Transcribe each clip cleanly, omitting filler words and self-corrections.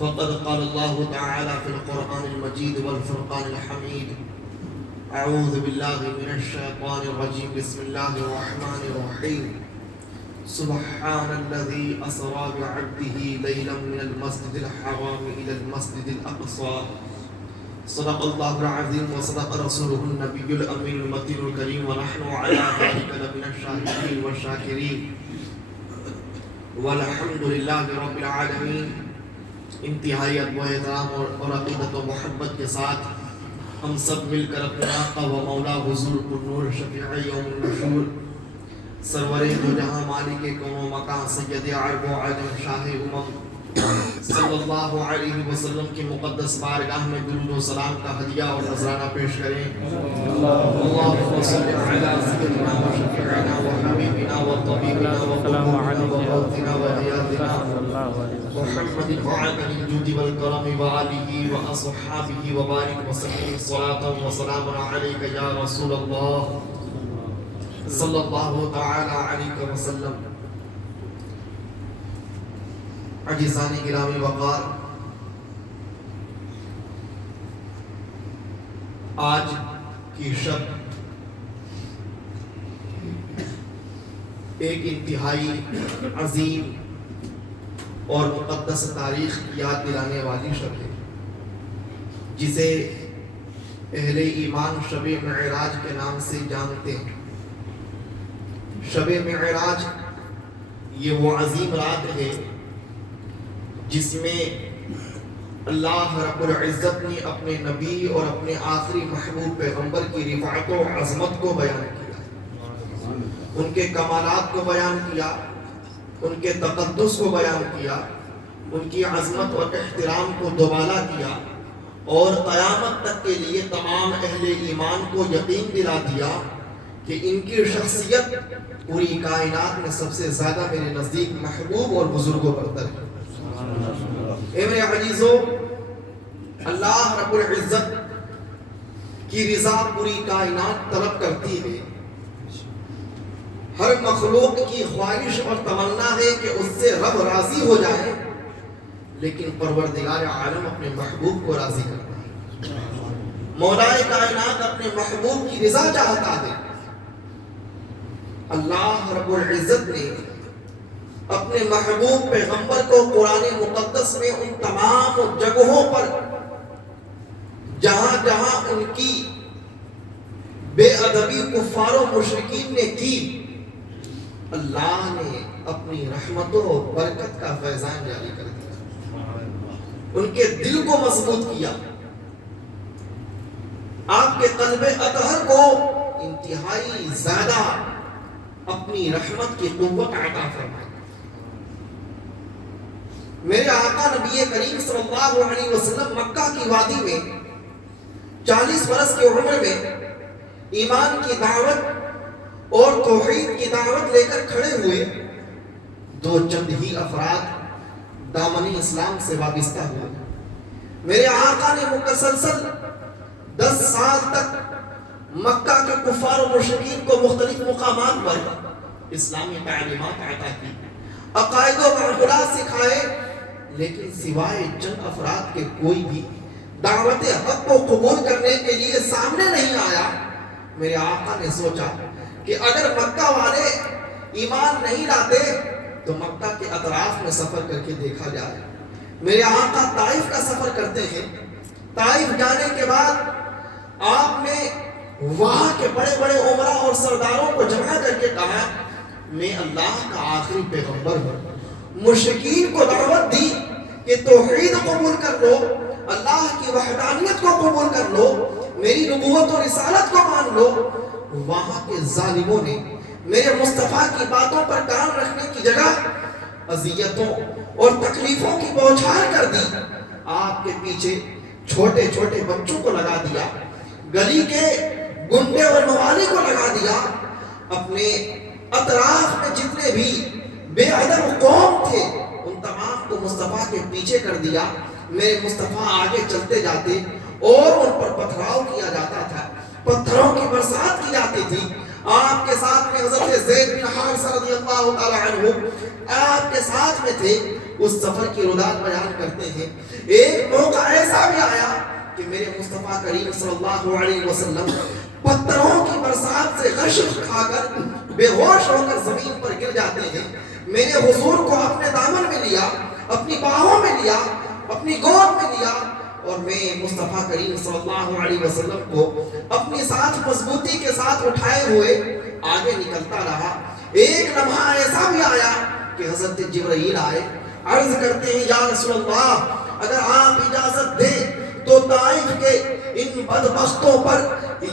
فقد قال الله تعالى في القرآن المجيد والفرقان الحميد أعوذ بالله من الشيطان الرجيم بسم الله الرحمن الرحيم سبحان الذي أسرى بعبده ليلا من المسجد الحرام إلى المسجد الأقصى صدق الله العظيم وصدق رسوله النبي الأمين المتين الكريم ونحن على ذلك لمن الشاهدين والشاكرين والحمد لله رب العالمين. انتہائی ادب و احترام اور عقیدت و محبت کے ساتھ ہم سب مل کر اپنے آقا و مولا حضور النور شفیع یوم النشور سرور دو جہاں مالک کون و مکان سید عرب و عجم شاہ امم صلی اللہ علیہ وسلم کی مقدس بارگاہ میں درود و سلام کا ہدیہ اور نذرانہ پیش کریں. اللہم صلی علی سیدنا و شفیعنا و حبیبنا و طبیبنا و قربنا و غوثنا و حیاتنا محمد وعلى الجود والكرم وآله وأصحابه وبارك وسلم صلاة وسلام عليك يا رسول الله صلى الله تعالى عليك وسلم. عزیزان گرامی وقار، آج کی شب ایک انتہائی عظیم اور مقدس تاریخ کی یاد دلانے والی شب ہے، جسے اہل ایمان شب معراج کے نام سے جانتے ہیں. شب معراج یہ وہ عظیم رات ہے جس میں اللہ رب العزت نے اپنے نبی اور اپنے آخری محبوب پیغمبر کی رفعت و عظمت کو بیان کیا، ان کے کمالات کو بیان کیا، ان کے تقدس کو بیان کیا، ان کی عظمت اور احترام کو دوبالا کیا، اور قیامت تک کے لیے تمام اہل ایمان کو یقین دلا دیا کہ ان کی شخصیت پوری کائنات میں سب سے زیادہ میرے نزدیک محبوب اور بزرگوں برتر ہے. اے میرے عزیزو، اللہ رب العزت کی رضا پوری کائنات طلب کرتی ہے. ہر مخلوق کی خواہش اور تمنا ہے کہ اس سے رب راضی ہو جائے، لیکن پروردگار عالم اپنے محبوب کو راضی کرتا ہے. مولائے کائنات اپنے محبوب کی رضا چاہتا ہے. اللہ رب العزت نے اپنے محبوب پیغمبر کو قرآن مقدس میں ان تمام جگہوں پر جہاں جہاں ان کی بے ادبی کفار و مشرکین نے کی، اللہ نے اپنی رحمت و برکت کا فیضان جاری کر دیا، ان کے دل کو مضبوط کیا، آپ کے قلب اطہر کو انتہائی زیادہ اپنی رحمت کی قوت عطا فرمائی. میرے آقا نبی کریم صلی اللہ علیہ وسلم مکہ کی وادی میں 40 برس کی عمر میں ایمان کی دعوت اور توحید کی دعوت لے کر کھڑے ہوئے. دو چند ہی افراد دامن اسلام سے وابستہ ہوئے. میرے آقا نے متسلسل 10 سال تک مکہ کے کفار و مشرکین کو مختلف مقامات پر اسلامی تعلیمات عطا کی، عقائد و معقولات سکھائے، لیکن سوائے چند افراد کے کوئی بھی دعوت حق کو قبول کرنے کے لیے سامنے نہیں آیا. میرے آقا نے سوچا کہ اگر مکہ والے ایمان نہیں لاتے تو مکہ کے اطراف میں سفر کر کے دیکھا جائے. میرے آقا طائف کا سفر کرتے ہیں. طائف جانے کے بعد آپ نے وہاں کے بڑے بڑے عمراء اور سرداروں کو جمع کر کے کہا، میں اللہ کا آخری پیغمبر ہوں. مشرکین کو دعوت دی کہ توحید قبول کر لو، اللہ کی وحدانیت کو قبول کر لو، میری نبوت و رسالت کو مان لو. وہاں کے ظالموں نے میرے مصطفیٰ کی باتوں پر کان رکھنے کی جگہ اذیتوں اور تکلیفوں کی بوچھار کر دی. آپ کے پیچھے چھوٹے چھوٹے بچوں کو لگا دیا، گلی کے گنڈے اور موالی کو لگا دیا. اپنے اطراف میں جتنے بھی بے ادب قوم تھے ان تمام کو مصطفیٰ کے پیچھے کر دیا. میرے مصطفیٰ آگے چلتے جاتے اور ان پر پتھراؤ کیا جاتا تھا، پتھروں کی برسات کی جاتی تھی. آپ کے ساتھ میں حضرت زید بن حارثہ رضی اللہ تعالی عنہ آپ کے ساتھ میں تھے. اس سفر کی رودات بیان کرتے ہیں، ایک موقع ایسا بھی آیا کہ میرے مصطفیٰ کریم صلی اللہ علیہ وسلم پتھروں کی برسات سے غشش کھا کر بے ہوش ہو کر زمین پر گر جاتے ہیں۔ میرے حضور کو اپنے دامن میں لیا، اپنی باہوں میں لیا، اپنی گود میں لیا، اور میں مصطفیٰ کریم صلی اللہ علیہ وسلم کو اپنی ساتھ مضبوطی کے ساتھ اٹھائے ہوئے آگے نکلتا رہا۔ ایک لمحہ ایسا بھی آیا کہ حضرت جبرائیل آئے، عرض کرتے ہیں یا رسول اللہ اگر آپ اجازت دیں تو طائف کے ان بدبختوں پر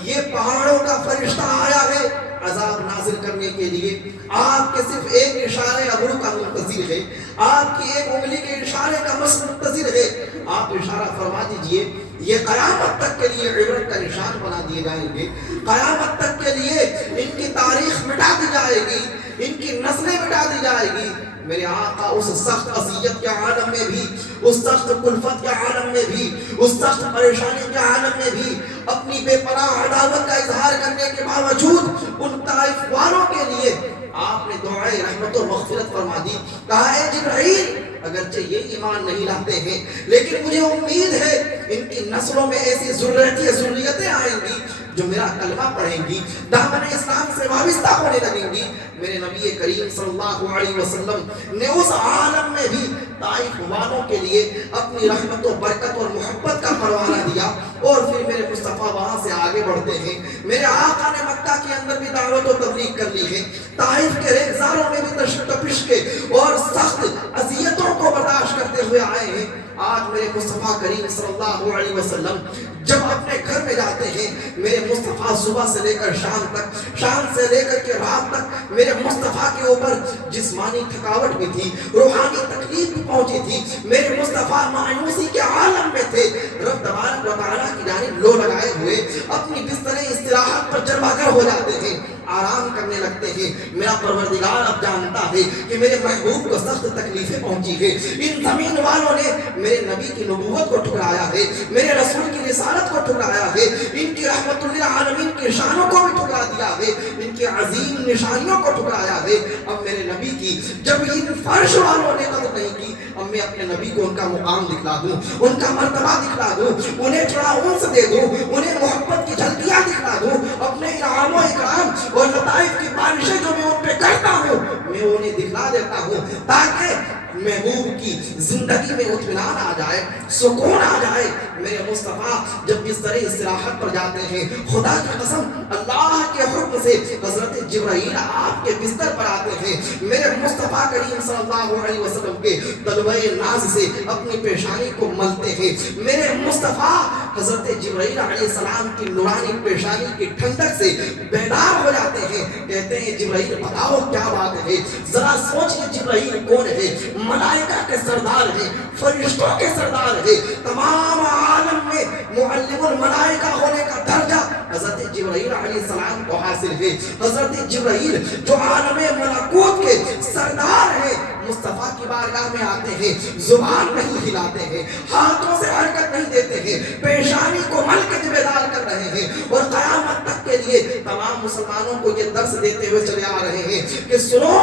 یہ پہاڑوں کا فرشتہ آیا ہے عذاب نازل کرنے کے لیے، آپ کے صرف ایک اشارے ابرو کا منتظر ہے، آپ کی ایک انگلی کے اشارے کا منتظر ہے، آپ اشارہ فرما دیجئے، یہ قیامت تک کے لیے عبرت کا نشان بنا دیے جائیں گے، قیامت تک کے لیے ان کی تاریخ مٹا دی جائے گی، ان کی نسلیں مٹا دی جائے گی۔ میرے آقا اس سخت اذیت کے عالم میں بھی، اس سخت کلفت کے عالم میں بھی، اس سخت پریشانی کے عالم میں بھی اپنی بے پناہ عداوت کا اظہار کرنے کے باوجود ان طائف والوں کے لیے آپ نے دعائے رحمت و مغفرت فرما دی۔ کہا اے جبرائیل اگرچہ یہ ایمان نہیں لاتے ہیں لیکن مجھے امید ہے ان کی نسلوں میں ایسی ذریتیں آئیں گی جو میرا کلمہ پڑھیں گی، دامن اسلام سے وابستہ ہونے لگیں گی۔ میرے نبی کریم صلی اللہ علیہ وسلم نے اس عالم میں بھی طائف والوں کے لیے اپنی رحمت و برکت اور محبت کا پروانہ دیا، اور پھر میرے مصطفیٰ وہاں سے آگے بڑھتے ہیں۔ میرے آقا نے مکہ کے اندر بھی دعوت و تبلیغ کر لی ہے، طائف کے ریگزاروں میں بھی تپش کے اور سخت اذیتوں کو برداشت کرتے ہوئے آئے ہیں۔ آج میرے مصطفیٰ کریم صلی اللہ علیہ وسلم جب اپنے گھر میں جاتے ہیں، میرے مصطفیٰ صبح سے لے کر شام تک، شام سے لے کر کے رات تک میرے مصطفیٰ کے اوپر جسمانی تھکاوٹ بھی تھی، روحانی تکلیف بھی پہنچی تھی، میرے مصطفیٰ مایوسی کے عالم میں تھے۔ رب تبارک و تعالیٰ کی جانب لو لگائے ہوئے اپنی بستر استراحت پر جلوگر ہو جاتے ہیں، آرام کرنے لگتے ہیں۔ میرا پروردگار اب جانتا ہے کہ میرے محبوب کو سخت تکلیفیں پہنچی ہے، ان زمین والوں نے میرے نبی کی نبوت کو ٹھکرایا ہے، میرے رسول کی رسالت کو ٹھکرایا ہے، ان کی رحمت للعالمین کی شانوں کو بھی ٹھکرا دیا ہے، ان کی عظیم نشانیوں کو ٹھکرایا ہے۔ اب میرے نبی کی جب ان فرش والوں نے قدر نہیں کی، اب میں اپنے نبی کو ان کا مقام دکھلا دوں، ان کا مرتبہ دکھلا دوں، انہیں تھوڑا انس دے دوں، انہیں محبت کی جھلکیاں دکھلا دوں، اپنے انعام و اکرام اور لطائف کی بارشیں جو میں ان پہ کرتا ہوں میں انہیں دکھلا دیتا ہوں، تاکہ محبوب کی زندگی میں اطمینان آ جائے، سکون آ جائے۔ میرے مصطفیٰ جب بستر استراحت پر جاتے ہیں، خدا کی قسم اللہ کے حکم سے حضرت جبرائیل آپ کے بستر پر آتے ہیں، میرے مصطفیٰ کریم صلی اللہ علیہ وسلم کے طلبہ ناز سے اپنی پیشانی کو ملتے ہیں۔ میرے مصطفیٰ حضرت جبرائیل علیہ السلام کی نورانی پیشانی کی ٹھنڈک سے بیدار ہو جاتے ہیں، کہتے ہیں جبرائیل بتاؤ کیا بات ہے، ذرا سوچئے جبرائیل کون ہے؟ ملائکہ کے سردار ہیں، فرشتوں کے سردار ہیں، تمام عالم میں معلم الملائکہ ہونے کا درجہ حضرت جبرائیل علیہ السلام کو حاصل ہے۔ حضرت جبرائیل جو عالم ملکوت کے سردار ہیں، مصطفیٰ کی بارگاہ میں آتے ہیں، زبان نہیں ہلاتے ہیں، ہاتھوں سے حرکت نہیں دیتے ہیں، پیشانی کو مل کے بیدار کر رہے ہیں، اور قیامت تک کے لیے تمام مسلمانوں کو یہ درس دیتے ہوئے چلے آ رہے ہیں کہ سنو،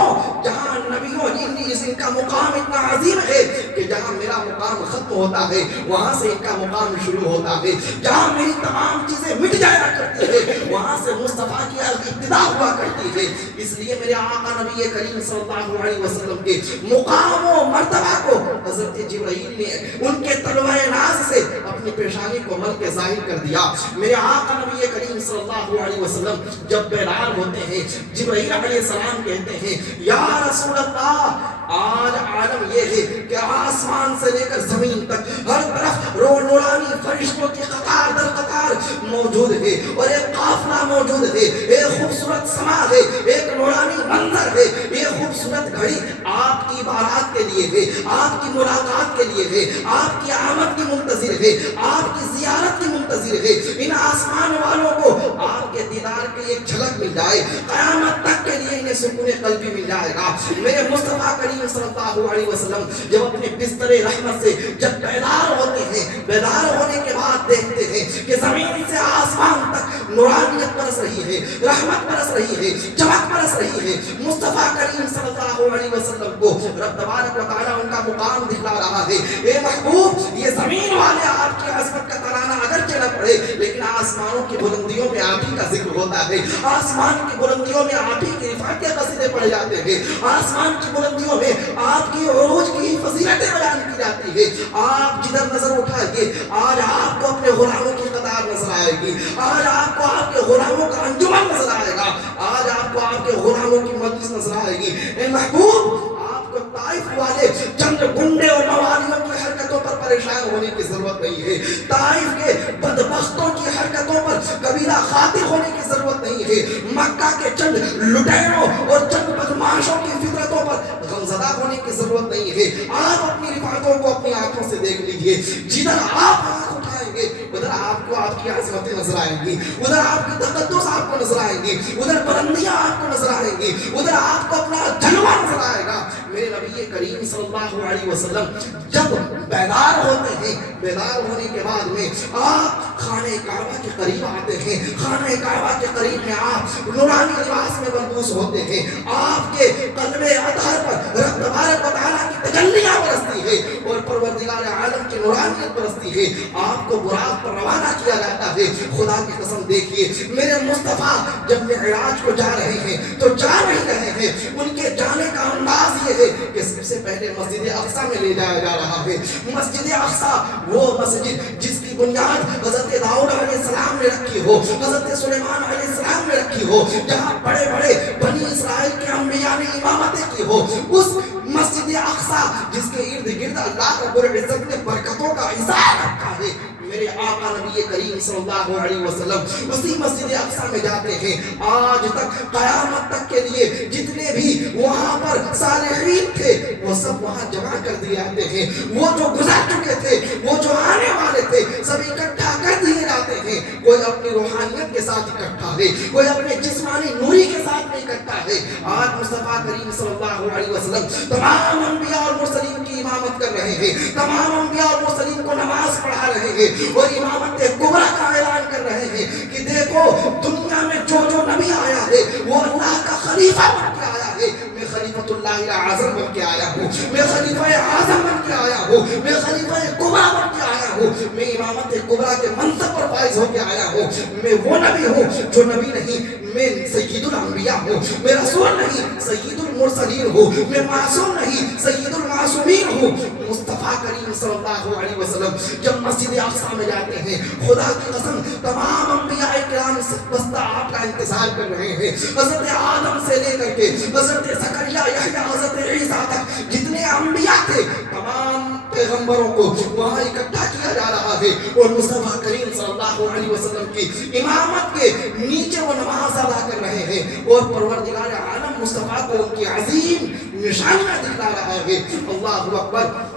جہاں نبیوں ان کا مقام اتنا عظیم ہے کہ جہاں میرا مقام ختم ہوتا ہے وہاں سے ان کا مقام شروع ہوتا ہے، جہاں میری تمام چیزیں مٹ جایا کرتی ہے وہاں سے مصطفیٰ کی ابتدا ہوا کرتی ہے۔ اس لیے میرے آقا نبی کریم صلی اللہ علیہ وسلم کے مقام و مرتبہ کو حضرت جبرائیل نے ان کے طلوع ناز سے اپنی پیشانی کو مل کے ظاہر کر دیا۔ میرے آقا نبی کریم صلی اللہ علیہ وسلم جب بیدار ہوتے ہیں، جبرائیل علیہ السلام کہتے ہیں یا رسول اللہ، آج عالم یہ ہے کہ آسمان سے لے کر زمین تک ہر طرف نورانی فرشتوں کی قطار در قطار موجود ہے، اور ایک قافلہ موجود ہے، ایک خوبصورت سما ہے، ایک نورانی منظر ہے، یہ خوبصورت گھڑی آپ کی بارات کے لیے ہے، آپ کی ملاقات کے لیے ہے، آپ کی آمد کی منتظر ہے، آپ کی زیارت کی منتظر ہے۔ ان آسمان والوں کو آپ کے دیدار کی ایک جھلک مل جائے، قیامت تک کے لیے انہیں سکون قلبی مل جائے گا۔ میرے مصطفیٰ کریم صلی اللہ علیہ وسلم جب اپنے بستر رحمت سے جب بیدار ہوتے ہیں، بیدار ہونے کے بعد دیکھتے ہیں کہ زمین سے آسمان تک نورانیت برس رہی ہے، رحمت برس رہی ہے، چمک برس رہی ہے۔ مصطفیٰ کریم صلی اللہ علیہ وسلم کو رب تبارک و تعالیٰ ان کا مقام دکھلا رہا ہے. اے محبوب یہ زمین والے آپ کی عظمت کا ترانہ اگرچہ نہ پڑے لیکن آسمانوں کی بلندیوں میں آپ ہی کا ذکر ہوتا ہے. آسمان کی بلندیوں میں آپ ہی کی رفعت کے قصیدے پڑھے جاتے ہیں. آسمان کی بلندیوں میں آپ کی عروج کی فضیلتیں بیان کی جاتی ہے. آپ جدھر نظر اٹھائیے آج آپ کو اپنے غلاموں کی قطار نظر آئے گی. آج آپ کو آپ کے غلاموں کا انجمن نظر آئے گا. آج آپ کو آپ کے غلاموں کی مجلس نظر آئے گی. اے محبوب آپ کو طائف والے چند گنڈے اور موالیوں کی حرکتوں پر پریشان ہونے کی ضرورت نہیں ہے. طائف کے بدبختوں کی حرکتوں پر قبیلہ خاطر ہونے کی ضرورت نہیں ہے. مکہ کے چند لٹیروں اور چند بدماشوں کی فطرتوں پر غمزدہ ہونے کی ضرورت نہیں ہے. آپ اپنی رفعتوں کو اپنی آنکھوں سے دیکھ لیجئے. جدھر آپ آنکھ اٹھائیں گے ادھر آپ کو آپ کی عظمتیں نظر آئیں گی. ادھر آپ کی تقدس آپ کو نظر آئیں گی. ادھر بلندیاں آپ کو نظر آئیں گی. ادھر آپ کو اپنا جلوہ نظر آئے گا. میرے نبی کریم صلی اللہ علیہ وسلم جب بیدار ہوتے ہیں بیدار ہونے کے بعد میں آپ خانہ کعبہ کے قریب آتے ہیں. خانہ کعبہ کے قریب میں آپ نورانی لباس میں ملبوس ہوتے ہیں. آپ کے قلب اطہر پر رب تبارک و تعالیٰ کی تجلیاں برستی ہے اور پروردگار عالم کی نورانیت برستی ہے. آپ کو براق پر روانہ کیا جاتا ہے. خدا کی قسم دیکھیے میرے مصطفیٰ جب معراج کو جا رہے ہیں تو جا نہیں رہے ہیں. ان کے جانے کا انداز یہ ہے کہ سب سے پہلے مسجد اقصی میں لے جایا جا رہا ہے. مسجد اقصی وہ مسجد جس کی بنیاد حضرت داؤد علیہ السلام نے رکھی ہو, حضرت سلیمان علیہ السلام نے رکھی ہو, جہاں بڑے بڑے بنی اسرائیل کے انبیاء نے امامتیں کی ہو, اس مسجد اقصی جس کے ارد گرد اللہ رب العزت نے برکتوں کا اظہار رکھا ہے. میرے آقا نبی کریم صلی اللہ علیہ وسلم اسی مسجد اقصی میں جاتے ہیں. آج تک قیامت تک کے لیے جتنے بھی وہاں پر صالحین تھے وہ سب وہاں جمع کر دیے جاتے ہیں. وہ جو گزر چکے تھے وہ جو آنے والے تھے سب اکٹھا کر دیے جاتے ہیں. کوئی اپنی روحانیت کے ساتھ اکٹھا ہے, کوئی اپنے جسمانی نوری کے ساتھ میں اکٹھا ہے. آج مصطفیٰ کریم صلی اللہ علیہ وسلم تمام انبیاء اور مرسلین کی امامت کر رہے ہیں. تمام انبیاء اور مرسلین کو نماز پڑھا رہے ہیں اور امامت کبریٰ کا اعلان کر رہے ہیں کہ دیکھو دنیا میں جو جو نبی آیا ہے وہ اللہ کا خلیفہ بن کے آیا ہے. میں خلیفۃ اللہ اعظم بن کے آیا ہوں, میں خلیفہ اعظم بن کے آیا ہوں, میں خلیفہ کبریٰ بن کے آیا ہوں, میں امامت کبریٰ کے منصب پر فائز ہو کے آیا ہوں. میں وہ نبی ہوں جو نبی نہیں, میں سید الانبیاء ہوں. میں رسول نہیں سید المرسلین ہوں. میں معصوم نہیں سید المعصومین ہوں. مصطفیٰ کریم صلی اللہ علیہ وسلم جب مسجد اقصی میں جاتے ہیں خدا کی قسم تمام انبیاء کرام بستہ آپ کا انتظار کر رہے ہیں. حضرت آدم سے لے کر کے حضرت زکریا یحییٰ حضرت عیسیٰ تک جتنے انبیاء تھے تمام پیغمبروں کو وہاں اکٹھا کیا جا رہا ہے اور مصطفیٰ کریم صلی اللہ علیہ وسلم کی امامت کے نیچے وہ نماز ادا کر رہے ہیں اور پروردگار عالم مصطفیٰ کو ان کی عظیم نشانیاں دکھلا رہا ہے. اللہ اکبر.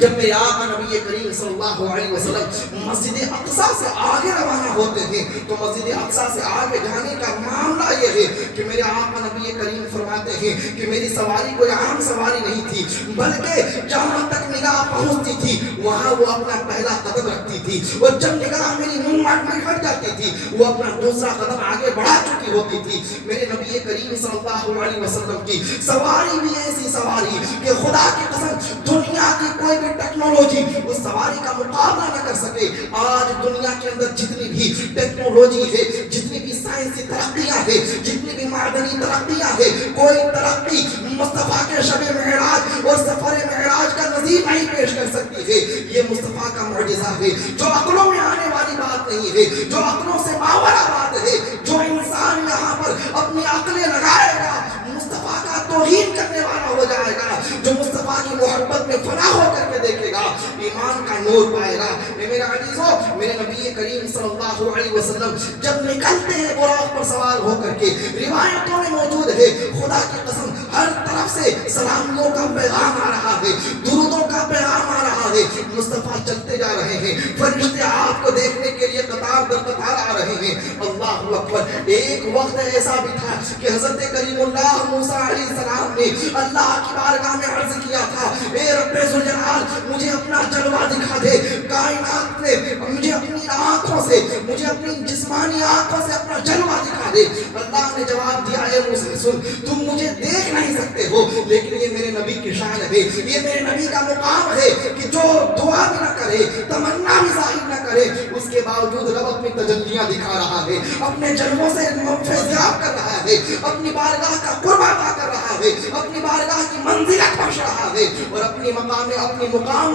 جب میرے آقا نبی کریم صلی اللہ علیہ وسلم مسجد اقصی سے آگے روانہ ہوتے ہیں تو مسجد اقصی سے آگے جانے کا معاملہ یہ ہے کہ میرے آقا نبی کریم فرماتے ہیں کہ میری سواری کوئی عام سواری نہیں تھی بلکہ جہاں تک نگاہ پہنچتی تھی وہاں وہ اپنا پہلا قدم رکھتی تھی اور جب نگاہ میری منہ میں ہٹ جاتی تھی وہ اپنا دوسرا قدم آگے بڑھا چکی ہوتی تھی. میرے نبی کریم صلی اللہ علیہ وسلم کی سواری بھی ایسی سواری کہ خدا کی قسم دنیا کی کوئی بھی ٹیکنالوجی اس سواری کا مقابلہ نہ کر سکے. آج دنیا کے اندر جتنی بھی ٹیکنالوجی ہے, جتنی بھی سائنسی ترقیاں ہیں, جتنی بھی معدنی ترقیاں ہیں, کوئی ترقی مصطفیٰ کے شب معراج اور سفر معراج کا نظیر نہیں پیش کر سکتی ہے. یہ مصطفیٰ کا معجزہ ہے جو عقلوں میں آنے والی بات نہیں ہے, جو عقلوں سے ماورا بات ہے. جو انسان یہاں پر اپنی عقلیں لگائے گا مصطفیٰ کا توہین کرنے والا ہو جائے گا. جو مصطفیٰ کی محبت میں فنا ہو کر کے دیکھے گا ایمان کا نور پائے گا. میرے عزیزو میرے نبی کریم صلی اللہ علیہ وسلم جب نکلتے ہیں براق پر سوار ہو کر کے روایتوں میں موجود ہے خدا کی قسم ہر طرف سے سلامیوں کا پیغام آ رہا ہے, درودوں کا پیغام آ رہا ہے. مصطفیٰ چلتے جا رہے ہیں, فرشتے آپ کو دیکھنے کے لیے قطار در قطار آ رہے ہیں. اللہ اکبر. ایک وقت ایسا بھی تھا کہ حضرت کریم اللہ موسیٰ علیہ السلام نے اللہ کی بارگاہ میں عرض کیا تھا اے رب ذوالجلال مجھے اپنا جلوہ دکھا دے. کائنات نے مجھے اپنی آنکھوں سے مجھے اپنی جسمانی آنکھوں سے اپنا جلوہ دکھا دے. اللہ نے جواب دیا اے موسیٰ سن تم مجھے دیکھ نہیں سکتے ہو لیکن یہ میرے نبی کی شان ہے, یہ میرے نبی کا مقام ہے کہ جو دعا بھی نہ کرے، تمنا بھی ظاہر نہ کرے، اس کے باوجود رب اپنی تجلیاں دکھا رہا ہے، اپنے جلووں سے فیضیاب کر رہا ہے، اپنی بارگاہ کا قرب عطا کر رہا ہے، اپنی بارگاہ کی منزلت بخش رہا ہے، اور اپنی مقام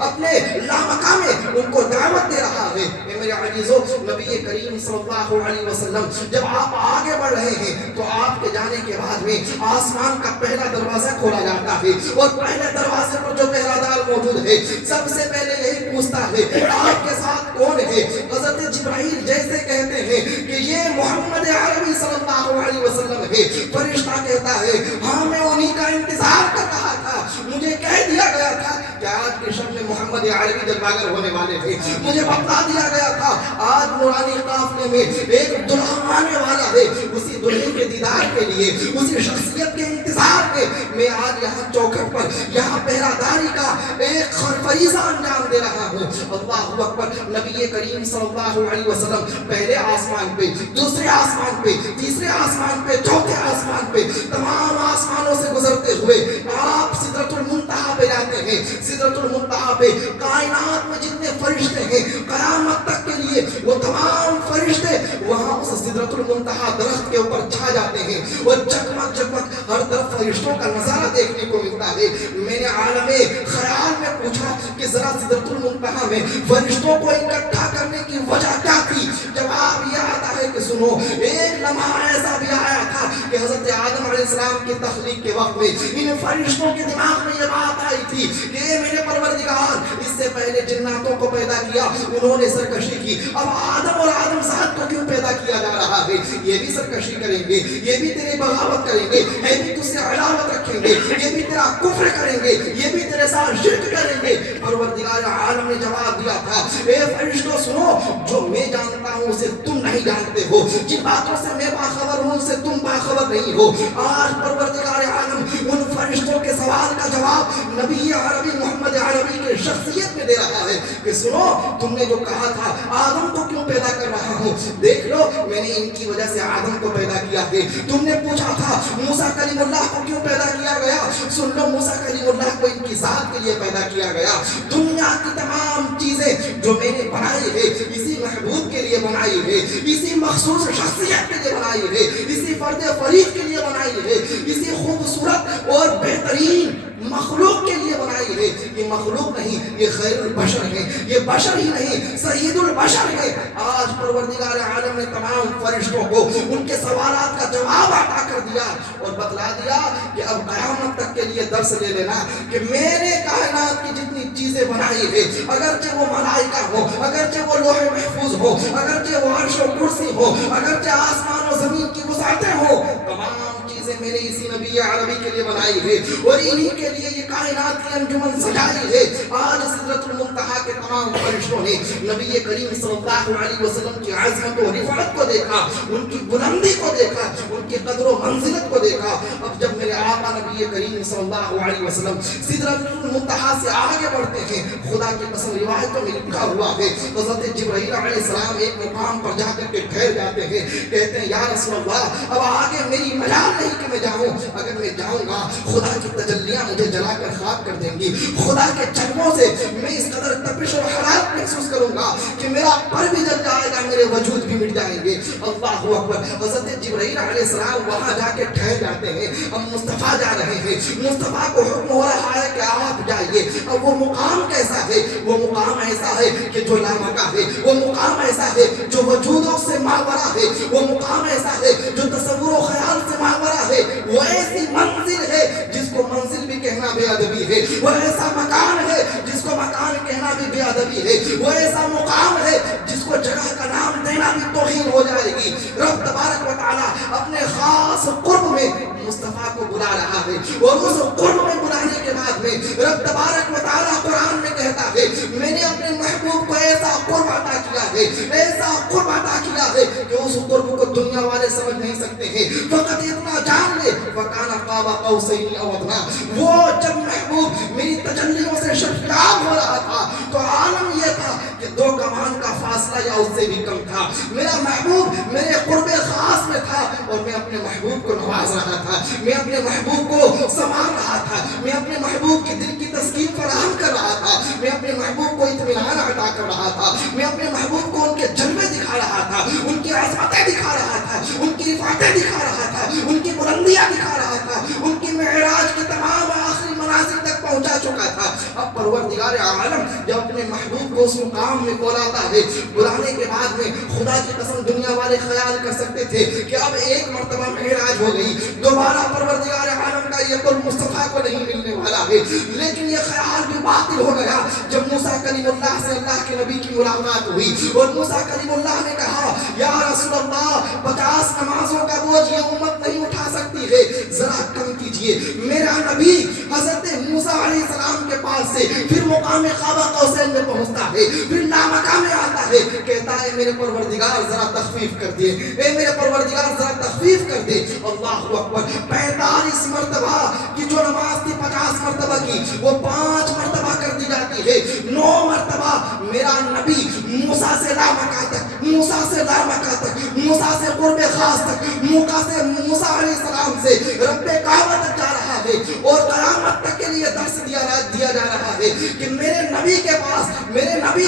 اپنے لامقام میں ان کو دعوت دے رہا ہے۔ اے میرے عزیزو، نبی کریم صلی اللہ علیہ وسلم جب آپ آگے بڑھ رہے ہیں تو آپ کے جانے کے بعد میں آسمان کا پہلا دروازہ کھولا جاتا ہے، اور پہلے دروازے پر جو پہرا دار موجود ہے سب سے پہلے یہی پوچھتا ہے آپ کے ساتھ کون ہے؟ حضرت جبرائیل جیسے کہتے ہیں کہ یہ محمد عربی صلی اللہ علیہ وسلم ہے، فرشتہ کہتا ہے ہاں میں انہی کا انتظار کر رہا تھا، مجھے کہہ دیا گیا تھا کہ آج کے شب میں محمد عربی جلوگر ہونے والے تھے، مجھے بتلا دیا گیا تھا آج نورانی قافلے میں ایک دلہن آنے والا ہے، اسی دلہن کے دیدار کے لیے، اسی شخصیت کے انتظار میں میں آج یہاں چوکھٹ پر یہاں پہرا داری کا ایک فریضہ انجام دے رہا ہوں۔ اللہ اکبر۔ نبی کریم صلی اللہ علیہ وسلم پہلے آسمان پہ، دوسرے آسمان پہ، تیسرے آسمان پہ، چوتھے آسمان پہ، تمام آسمانوں سے گزرتے ہوئے آپ سدرۃ المنتہا پہ جاتے ہیں۔ سدرۃ المنتہا پہ کائنات میں جتنے فرشتے ہیں قیامت تک کے لیے وہ تمام فرشتے وہاں اس سدرۃ المنتہا درخت کے اوپر چھا جاتے ہیں، اور جگمگ جگمگ ہر طرف فرشتوں کا نظارہ دیکھنے کو ملتا ہے۔ میں نے عالم خیال میں پوچھا کہ ذرا سدرۃ المنتہا میں فرشتوں کو اکٹھا کرنے کی وجہ کیا تھی؟ جواب یہ آتا ہے کہ سنو، ایک لمحہ ایسا بھی آیا تھا کہ حضرت آدم علیہ السلام کی تخلیق کے وقت میں ان فرشتوں کے دماغ میں یہ بات آئی تھی کہ اے میرے پروردگار، اس سے پہلے جناتوں کو پیدا کیا، انہوں نے سرکشی کی، اب آدم اور آدم ذات کو کیوں پیدا کیا جا رہا ہے؟ یہ بھی سرکشی کریں گے، یہ بھی تیرے بغاوت کریں گے، یہ بھی تجھ سے عداوت رکھیں گے، یہ بھی تیرا کفر کریں گے، یہ بھی تیرے ساتھ شرک کریں گے۔ پروردگار عالم نے جواب دیا تھا اے فرشتوں سنو، جو میں جانتا ہوں اسے تم نہیں جانتے ہو، جن باتوں سے میں باخبر ہوں ان سے تم باخبر نہیں ہو۔ آج پروردگار عالم ان فرشتوں کے سوال کا جواب نبی عربی محمد عربی کے شخصیت میں دے رہا ہے کہ سنو، تم نے جو کہا تھا آدم کو کیوں پیدا کر رہا ہوں، دیکھ لو میں نے ان کی وجہ سے آدم کو پیدا کیا ہے۔ تم نے پوچھا تھا موسیٰ کلیم اللہ کو کیوں پیدا کیا گیا، سن لو موسیٰ کلیم اللہ کو ان کی ذات کے لیے پیدا کیا گیا۔ دنیا کی تمام چیزیں جو میں نے بنائی ہے اسی محبوب کے لیے بنائی ہے، اسی مخصوص شخصیت کے لیے بنائی ہے، اسی فرد فرید کے لیے بنائی ہے، اسی خوبصورت اور بہترین مخلوق کے لیے بنائی ہے۔ یہ مخلوق نہیں، یہ خیر البشر ہے، یہ بشر ہی نہیں سید البشر ہے۔ آج پروردگار عالم نے تمام فرشتوں کو ان کے سوالات کا جواب عطا کر دیا اور بتلا دیا کہ اب قیامت تک کے لیے درس لے لینا کہ میں نے کائنات کی جتنی چیزیں بنائی ہے، اگرچہ وہ ملائکہ ہو، اگرچہ وہ لوح محفوظ ہو، اگرچہ وہ عرش و کرسی ہو، اگرچہ آسمان و زمین کی وسعتیں ہو، تمام چیزیں میں نے اسی نبی عربی کے لیے بنائی ہے، اور انہی کے لیے یہ کائنات کی انجمن سجائی ہے۔ آج سدرۃ المنتہا کے تمام فرشتوں نے نبی کریم صلی اللہ علیہ وسلم کی عظمت و رفعت کو دیکھا، ان کی بلندی کو دیکھا، ان کی قدر و منزلت کو دیکھا۔ اب جب میرے آقا نبی کریم صلی اللہ علیہ وسلم سدرۃ المنتہا سے آگے بڑھتے ہیں، خدا کی قسم روایتوں میں لکھا ہوا ہے حضرت جبرائیل علیہ السلام ایک مقام پر جا کر کے ٹھہر جاتے ہیں، کہتے ہیں یا رسول اللہ اب آگے میری مجال نہیں کہ میں جاؤں، اگر میں جاؤں گا خدا کی تجلیاں مجھے جلا کر خاک کر دیں گی، خدا کے جلووں سے میں اس قدر تپش اور حرارت محسوس کروں گا کہ میرا پر بھی جل جائے گا، میرے وجود بھی مٹ جائیں گے۔ اللہ اکبر۔ حضرت جبرائیل علیہ السلام وہاں جا کے ٹھہر جاتے ہیں۔ اب مصطفیٰ جا رہے ہیں، مصطفیٰ کو حکم ہو رہا ہے کہ آپ جائیے۔ اب وہ مقام کیسا ہے؟ وہ مقام ایسا ہے کہ جو لامکہ ہے، وہ مقام ایسا ہے جو وجودوں سے ماورا ہے، وہ مقام ایسا ہے جو تصور و خیال سے ماورا ہے، وہ ایسی منزل ہے جس کو منزل بھی کہنا بے ادبی ہے، وہ ایسا مکان ہے جس کو مکان کہنا بھی بے ادبی ہے، وہ ایسا مقام ہے جس کو جگہ کا نام دینا بھی توہین ہو جائے گی۔ رب تبارک و تعالیٰ اپنے خاص قرب میں مصطفیٰ کو بلا رہا ہے، اور اس قرب میں بلانے کے بعد میں رب تبارک و تعالیٰ قرآن میں کہتا ہے میں نے اپنے محبوب کو ایسا قرب عطا کیا ہے، ایسا قرب عطا کیا ہے کہ اس قرب کو دنیا والے سمجھ نہیں سکتے ہیں۔ فقط اتنا جان لے وَكَانَ قَابَ قَوْسَيْنِ أَوْ أَدْنَىٰ، وہ جب محبوب میری تجلیوں سے شرفیاب ہو رہا تھا تو عالم یہ تھا کہ 2 کمان کا فاصلہ یا اس سے بھی کم تھا۔ میرا محبوب میرے قرب خاص میں تھا، اور میں اپنے محبوب کو نواز رہا تھا، میں اپنے محبوب کو سنبھال رہا تھا، میں اپنے محبوب کے دل کی تسکین فراہم کر رہا تھا، میں اپنے محبوب کو اطمینان عطا کر رہا تھا، میں اپنے محبوب کو ان کے جلوے دکھا رہا تھا، ان کی عظمتیں دکھا رہا تھا، ان کی رفعتیں دکھا رہا تھا، ان کی بلندیاں دکھا رہا تھا، ان کی معراج کی تمام آخری منازل تک پہنچا چکا تھا۔ اب پروردگار عالم جب اپنے محبوب کو اس مقام میں بلاتا ہے، بلانے کے بعد میں خدا کی قسم دنیا والے خیال کر سکتے تھے کہ اب ایک مرتبہ معراج ہو گئی، دوبارہ پروردگار عالم کا یہ قرب مصطفیٰ کو نہیں ملنے والا ہے، لیکن یہ خیال بھی باطل ہو گیا جب موسیٰ کلیم اللہ سے اللہ کے نبی کی ملاقات ہوئی اور موسیٰ کلیم اللہ نے کہا یا رسول اللہ 50 نمازوں کا بوجھ یہ امت نہیں اٹھا سکتی ہے، ذرا کم کیجئے۔ میرا نبی حضرت موسیٰ علیہ السلام کے پاس سے پھر مقام قاب قوسین میں پہنچتا ہے، پھر لامکہ میں آتا ہے، کہتا ہے میرے پروردگار ذرا تخفیف کر دے، اے میرے پروردگار ذرا تخفیف کر دے۔ اللہ اکبر، 45 مرتبہ کی جو نماز تھی 50 مرتبہ کی، وہ 5 مرتبہ کر دی جاتی ہے، 9 مرتبہ میرا نبی موسیٰ سے لامکہ تک، موسیٰ سے لامکہ تک، موسیٰ سے قرب خاص تک، موسیٰ علیہ السلام سے رب کعبہ تک جا رہا ہے اور قیامت تک کے لیے درس دیا جا رہا ہے کہ میرے نبی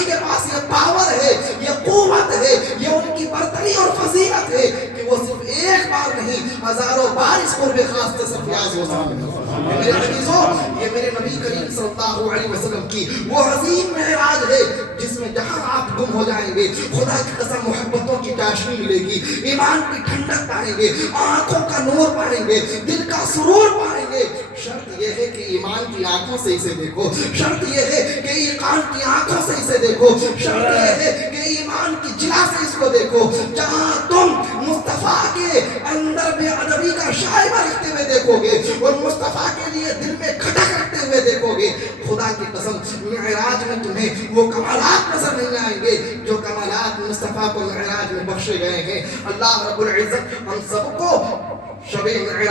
کے پاس یہ پاور ہے، یہ قوت ہے، یہ ان کی برتری اور فضیلت ہے کہ وہ صرف ایک بار نہیں ہزاروں بار اس قرب خاص سے سرفراز ہو سکتے ہیں۔ میرے عزیزوں، یہ میرے نبی کریم صلی اللہ علیہ وسلم کی وہ عظیم معراج ہے جس میں جہاں آپ گم ہو جائیں گے خدا کی قسم محبتوں کی چاشنی ملے گی، ایمان کی ٹھنڈک پائیں گے، آنکھوں کا نور پائیں گے، دل کا سرور پائیں گے۔ شرط یہ ہے کہ ایمان کی آنکھوں سے اسے دیکھو، شرط یہ ہے کہ ایمان کی آنکھوں سے اسے دیکھو، شرط یہ ہے کہ ایمان کی جلا سے اس کو دیکھو۔ جہاں تم مصطفیٰ کے اندر بے ادبی کا شائبہ رکھتے ہوئے دیکھو گے اور مصطفیٰ کے لیے دل میں کھٹک رکھتے ہوئے دیکھو گے، خدا کی قسم معراج میں تمہیں وہ کمالات نظر نہیں آئیں گے جو کمالات مصطفیٰ کو معراج میں بخشے گئے ہیں۔ اللہ رب العزت ہم سب کو شب معراج